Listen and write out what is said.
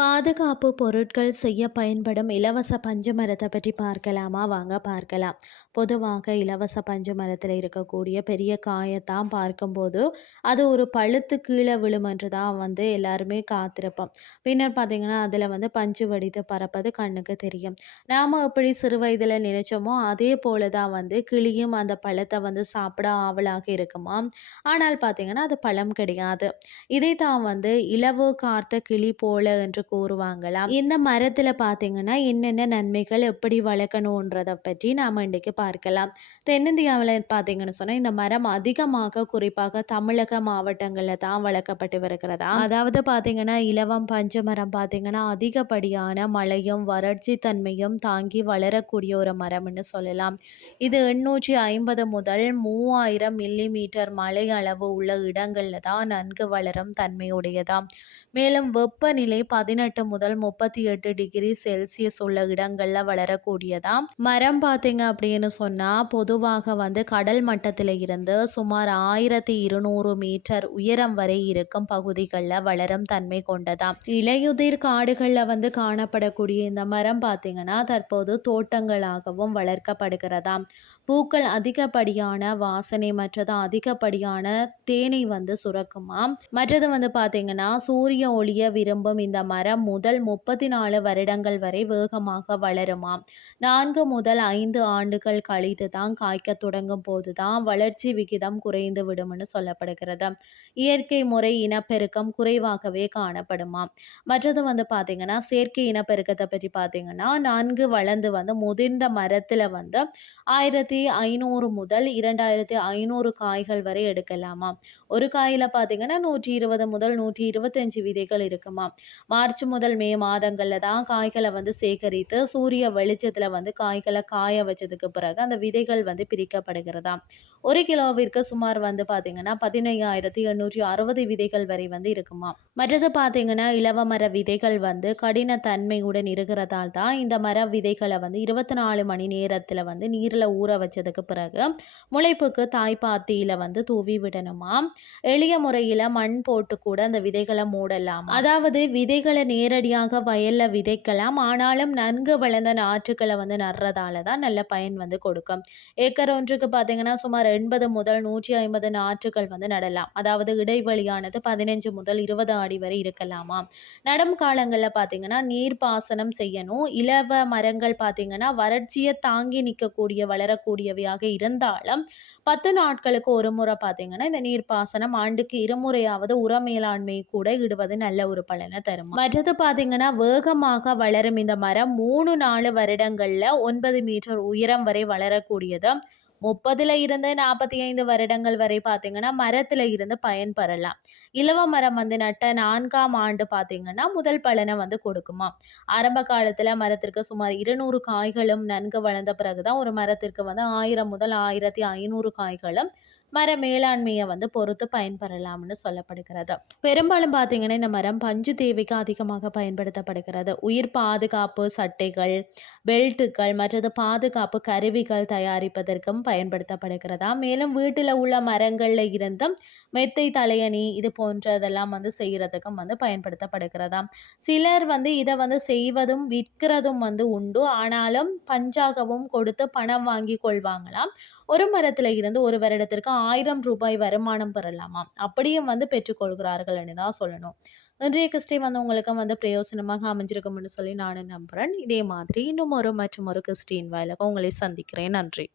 பாதுகாப்பு பொருட்கள் செய்ய பயன்படும் இலவச பஞ்சமரத்தை பற்றி பார்க்கலாமா? வாங்க பார்க்கலாம். பொதுவாக இலவச பஞ்சு மரத்தில் இருக்கக்கூடிய பெரிய காயத்தான் பார்க்கும்போது அது ஒரு பழுத்து கீழே விழுமென்று தான் வந்து எல்லாருமே காத்திருப்போம். பின்னர் பார்த்தீங்கன்னா அதில் வந்து பஞ்சு வடித்து பறப்பது கண்ணுக்கு தெரியும். நாம் எப்படி சிறு வயதில் நினைச்சோமோ அதே போல தான் வந்து கிளியும் அந்த பழத்தை வந்து சாப்பிட ஆவலாக இருக்குமா? ஆனால் பார்த்தீங்கன்னா அது பழம் கிடையாது. இதை தான் வந்து இலவு கார்த்த கிளி போல என்று கூறுவாங்களாம். இந்த மரத்தில் பார்த்தீங்கன்னா என்னென்ன நன்மைகள் எப்படி வளர்க்கணுன்றதை பற்றி நாம் இன்றைக்கு பார்க்கலாம். தென்னிந்தியாவில் பார்த்தீங்கன்னு சொன்னால் இந்த மரம் அதிகமாக குறிப்பாக தமிழக மாவட்டங்களில் தான் வளர்க்கப்பட்டு வருகிறதா? அதாவது பார்த்தீங்கன்னா இலவம் பஞ்சு மரம் பார்த்தீங்கன்னா அதிகப்படியான மழையும் வறட்சி தன்மையும் தாங்கி வளரக்கூடிய ஒரு மரம்னு சொல்லலாம். இது எண்ணூற்றி ஐம்பது முதல் மூவாயிரம் மில்லி மீட்டர் மழை அளவு உள்ள இடங்களில் தான் நன்கு வளரும் தன்மையுடையதாம். மேலும் வெப்பநிலை பதினெட்டு முதல் முப்பத்தி எட்டு டிகிரி செல்சியஸ் உள்ள இடங்களில் வளரக்கூடியதாம். மரம் பார்த்தீங்க அப்படின்னு சொன்னால் பொதுவாக வந்து கடல் மட்டத்தில் இருந்து சுமார் ஆயிரத்தி இருநூறு மீட்டர் உயரம் வரை இருக்கும் பகுதிகளில் வளரும் தன்மை கொண்டதாம். இலையுதிர் காடுகளில் வந்து காணப்படக்கூடிய இந்த மரம் பார்த்திங்கன்னா தற்போது தோட்டங்களாகவும் வளர்க்கப்படுகிறதாம். பூக்கள் அதிகப்படியான வாசனை மற்றது அதிகப்படியான தேனை வந்து சுரக்குமாம். மற்றது வந்து பார்த்திங்கன்னா சூரிய ஒளிய விரும்பும் இந்த மரம் முதல் முப்பத்தி நாலு வருடங்கள் வரை வேகமாக வளருமாம். நான்கு முதல் ஐந்து ஆண்டுகள் கழித்து தான் காய்க்க தொடங்கும் போது தான் வளர்ச்சி விகிதம் குறைந்து விடும்னு சொல்லப்படுகிறது. இயற்கை முறை இனப்பெருக்கம் குறைவாகவே காணப்படுமாம். மற்றது வந்து பார்த்தீங்கன்னா செயற்கை இனப்பெருக்கத்தை பற்றி பார்த்தீங்கன்னா நான்கு வளர்ந்து வந்து முதிர்ந்த மரத்தில் வந்து ஆயிரத்தி ஐநூறு முதல் இரண்டாயிரத்தி ஐநூறு காய்கள் வரை எடுக்கலாமா ஒரு காயில் பார்த்தீங்கன்னா நூற்றி இருபது முதல் நூற்றி இருபத்தஞ்சு விதைகள் இருக்குமா மார்ச் முதல் மே மாதங்களில் தான் காய்களை வந்து சேகரித்து சூரிய வெளிச்சத்தில் வந்து காய்களை காய வச்சதுக்கு பிறகு அந்த விதைகள் வந்து பிரிக்கப்படுகிறதா ஒரு கிலோவிற்கு சுமார் வந்து பார்த்தீங்கன்னா பதினையாயிரத்தி எண்ணூற்றி அறுபது விதைகள் வரை வந்து இருக்குமா மற்றது பார்த்தீங்கன்னா இலவ மர விதைகள் வந்து கடின தன்மையுடன் இருக்கிறதால் தான் இந்த மர விதைகளை வந்து இருபத்தி நாலு மணி நேரத்தில் வந்து நீரில் ஊற வச்சதுக்கு பிறகு முளைப்புக்கு தாய்ப்பாத்தியில் வந்து தூவி விடணுமா எளிய முறையில் மண் போட்டு கூட அந்த விதைகளை மூடலாம். அதாவது விதைகளை நேரடியாக வயலில் விதைக்கலாம். ஆனாலும் நன்கு வளர்ந்த நாற்றுக்களை வந்து நடுறதால தான் நல்ல பயன் வந்து கொடுக்கும். ஏக்கர் ஒன்றுக்கு பார்த்தீங்கன்னா சுமார் எண்பது முதல் நூற்றி ஐம்பது நாற்றுகள் வந்து நடலாம். அதாவது இடைவெளியானது பதினஞ்சு முதல் இருபது அடி வரை இருக்கலாமா? நடும் காலங்களில் பார்த்தீங்கன்னா நீர் பாசனம் செய்யணும். இலவ மரங்கள் பார்த்தீங்கன்னா வறட்சியை தாங்கி நிற்கக்கூடிய வளரக்கூடியவையாக இருந்தாலும் பத்து நாட்களுக்கு ஒரு முறை பார்த்தீங்கன்னா இந்த நீர் பாசனம் ஆண்டுக்கு இருமுறையாவது உர மேலாண்மை கூட இடுவது நல்ல ஒரு பலனை தரும்? மற்றது பார்த்தீங்கன்னா வேகமாக வளரும் இந்த மரம் மூணு நாலு வருடங்களில் ஒன்பது மீட்டர் உயரம் வரை வளரக்கூடியது? முப்பதுல இருந்து நாற்பத்தி ஐந்து வருடங்கள் வரை பார்த்தீங்கன்னா மரத்துல இருந்து பயன்பெறலாம். இலவ மரம் வந்து நட்ட நான்காம் ஆண்டு பார்த்தீங்கன்னா முதல் பலனை வந்து கொடுக்குமா? ஆரம்ப காலத்தில் மரத்திற்கு சுமார் இருநூறு காய்களும் நன்கு வளர்ந்த பிறகுதான் ஒரு மரத்திற்கு வந்து ஆயிரம் முதல் ஆயிரத்தி ஐநூறு காய்களும் மர மேலாண்மையை வந்து பொறுத்து பயன்பெறலாம்னு சொல்லப்படுகிறது. பெரும்பாலும் பார்த்தீங்கன்னா இந்த மரம் பஞ்சு தேவைக்கு அதிகமாக பயன்படுத்தப்படுகிறது. உயிர் பாதுகாப்பு சட்டைகள் பெல்ட்டுகள் மற்றது பாதுகாப்பு கருவிகள் தயாரிப்பதற்கும் பயன்படுத்தப்படுகிறதா? மேலும் வீட்டில் உள்ள மரங்களில் இருந்தும் மெத்தை தலையணி இது போன்றதெல்லாம் வந்து செய்கிறதுக்கும் வந்து பயன்படுத்தப்படுகிறதா? சிலர் வந்து இதை வந்து செய்வதும் விற்கிறதும் வந்து உண்டு. ஆனாலும் பஞ்சாகவும் கொடுத்து பணம் வாங்கி கொள்வாங்களாம். ஒரு மரத்தில் இருந்து ஒரு வருடத்திற்கு ஆயிரம் ரூபாய் வருமானம் பெறலாமா அப்படியும் வந்து பெற்றுக்கொள்கிறார்கள்னு தான் சொல்லணும். இன்றைய கிறிஸ்டி வந்து உங்களுக்கு வந்து பிரயோசனமாக அமைஞ்சிருக்கும்னு சொல்லி நான் நம்புகிறேன் இதே மாதிரி இன்னும் ஒரு மற்றும் ஒரு கிறிஸ்டின் வாயிலாக உங்களை சந்திக்கிறேன். நன்றி.